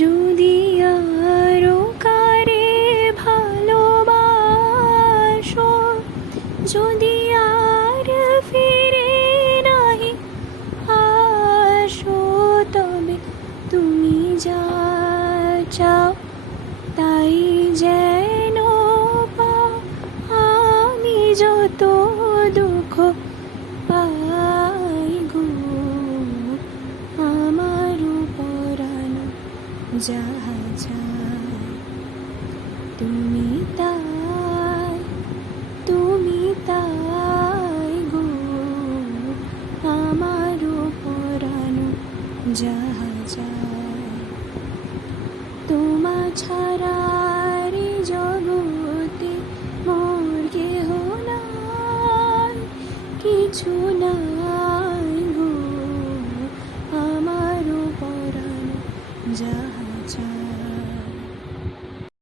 যদি আরো কারে ভালোবাসো, যদি আর ফিরে নাহি আসো, তবে তুমি যা চাও তাই যেন পাও। আমি যত দুঃখ পাই গো, আমার পরানো যাহা চায় তুমি তাই, তুমি তাই গো, আমার পরানো যাহা চায়। তোমা ছাড়া রে জগতে মোর কেহ নাই, কিছু নাই গো, আমার পরানো যাহা চায়।